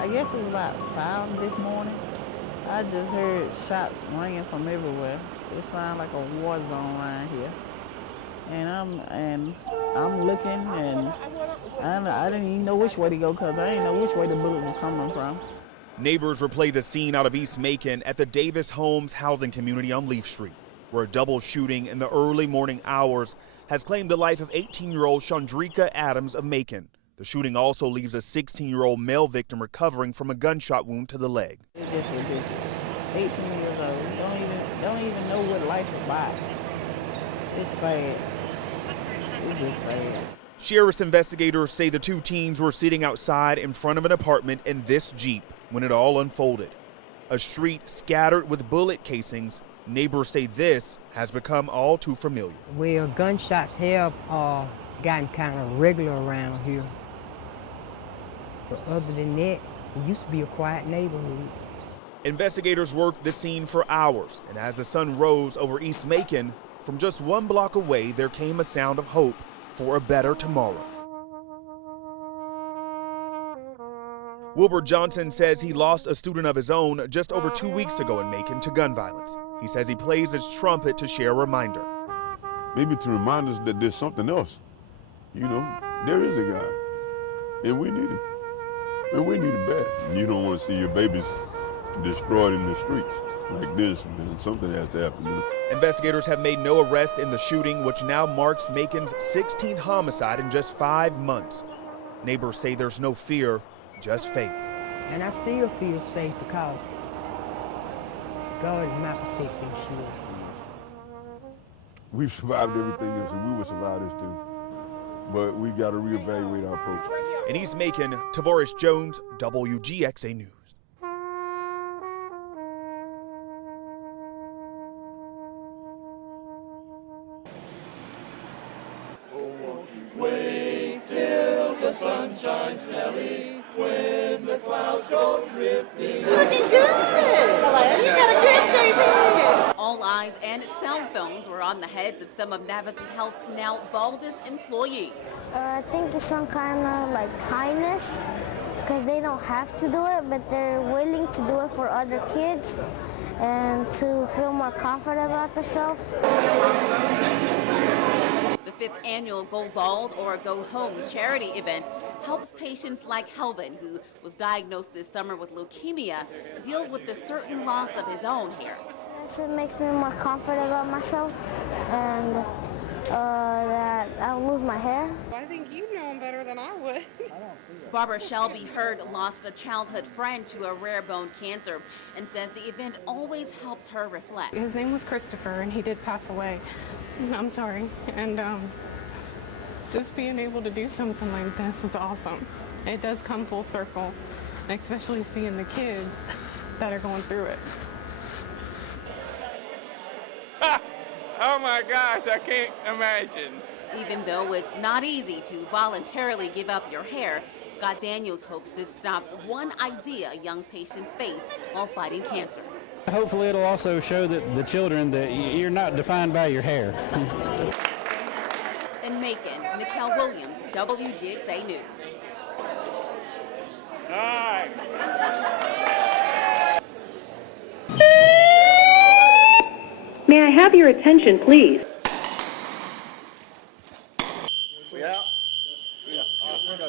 I guess it was about 5 this morning. I just heard shots ringing from everywhere. It sounded like a war zone around here. And I'm looking, and I didn't even know which way to go because I didn't know which way the bullet was coming from. Neighbors replay the scene out of East Macon at the Davis Homes housing community on Leaf Street, where a double shooting in the early morning hours has claimed the life of 18-year-old Chandrika Adams of Macon. The shooting also leaves a 16-year-old male victim recovering from a gunshot wound to the leg. It's just ridiculous. 18 years old, don't even know what life is about. It's sad. It's just sad. Sheriff's investigators say the two teens were sitting outside in front of an apartment in this Jeep when it all unfolded. A street scattered with bullet casings. Neighbors say this has become all too familiar. Well, gunshots have gotten kind of regular around here. But other than that, it used to be a quiet neighborhood. Investigators worked the scene for hours, and as the sun rose over East Macon, from just 1 block away, there came a sound of hope for a better tomorrow. Wilbur Johnson says he lost a student of his own just over 2 weeks ago in Macon to gun violence. He says he plays his trumpet to share a reminder. Maybe to remind us that there's something else. You know, there is a God, and we need him. And we need him bad. You don't want to see your babies destroyed in the streets like this, man. Something has to happen. Investigators have made no arrest in the shooting, which now marks Macon's 16th homicide in just 5 months. Neighbors say there's no fear, just faith. And I still feel safe because God is my protecting shield. We've survived everything else, and we will survive this too. But we got to reevaluate our approach. In East Macon, Tavares Jones, WGXA News. Wait till the sun shines, Nelly, when the clouds go drifting. Looking good. Hello, you got a good shape here. All eyes and cell phones were on the heads of some of Navicent Health's now baldest employees. I think it's some kind of like kindness because they don't have to do it, but they're willing to do it for other kids and to feel more confident about themselves. The 5th annual Go Bald or Go Home charity event helps patients like Helvin, who was diagnosed this summer with leukemia, deal with the certain loss of his own hair. It makes me more confident about myself and that I will lose my hair. I think you know him better than I would. Barbara Shelby Hurd lost a childhood friend to a rare bone cancer and says the event always helps her reflect. His name was Christopher, and he did pass away. I'm sorry. And just being able to do something like this is awesome. It does come full circle, especially seeing the kids that are going through it. Oh my gosh, I can't imagine. Even though it's not easy to voluntarily give up your hair, Scott Daniels hopes this stops one idea young patients face while fighting cancer. Hopefully it'll also show the children that you're not defined by your hair. In Macon, Nicole Williams, WGXA News. All right. May I have your attention, please?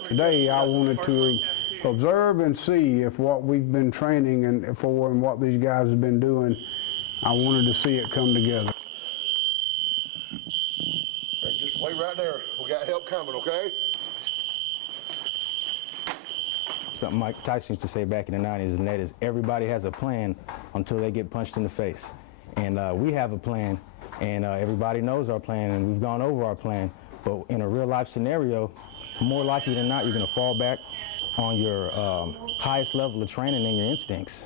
Today I wanted to observe and see if what we've been training and what these guys have been doing, I wanted to see it come together. Hey, just wait right there. We got help coming, okay? Something Mike Tyson used to say back in the 90s, and that is everybody has a plan until they get punched in the face. And we have a plan, and everybody knows our plan, and we've gone over our plan. But in a real life scenario, more likely than not, you're going to fall back on your highest level of training and your instincts.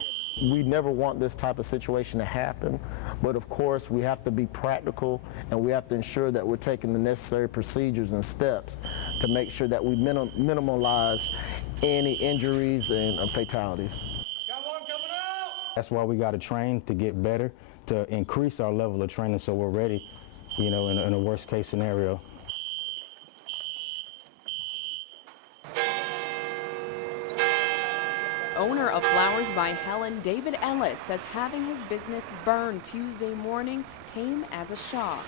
We never want this type of situation to happen, but of course we have to be practical and we have to ensure that we're taking the necessary procedures and steps to make sure that we minimize any injuries and fatalities. That's why we got to train to get better, to increase our level of training so we're ready, you know, in a worst case scenario. Owner of Flowers by Helen, David Ellis, says having his business burned Tuesday morning came as a shock.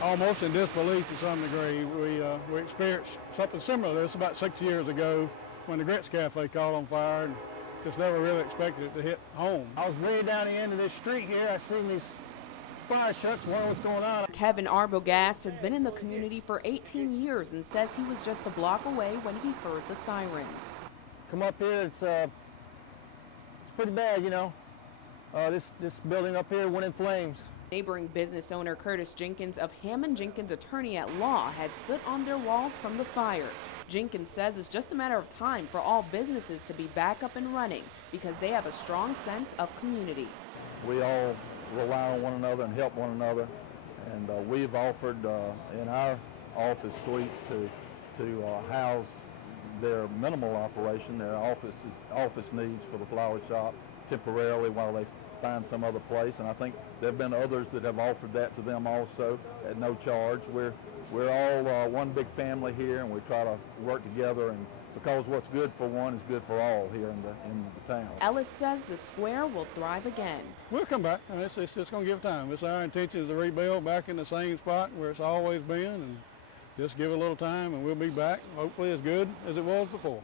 Almost in disbelief to some degree. We experienced something similar to this about 6 years ago when the Grits Cafe caught on fire, and just never really expected it to hit home. I was way down the end of this street here. I seen these fire trucks, wondering what's going on. Kevin Arbogast has been in the community for 18 years and says he was just a block away when he heard the sirens. Come up here, it's pretty bad, you know. This building up here went in flames. Neighboring business owner Curtis Jenkins of Hammond Jenkins Attorney at Law had soot on their walls from the fire. Jenkins says it's just a matter of time for all businesses to be back up and running because they have a strong sense of community. We all rely on one another and help one another, and we've offered in our office suites to house their minimal operation, their office needs for the flower shop temporarily while they find some other place, and I think there have been others that have offered that to them also at no charge. We're all one big family here, and we try to work together, and because what's good for one is good for all here in the town. Ellis says the square will thrive again. We'll come back. I mean, it's just going to give time. It's our intention to rebuild back in the same spot where it's always been, and just give it a little time, and we'll be back, hopefully as good as it was before.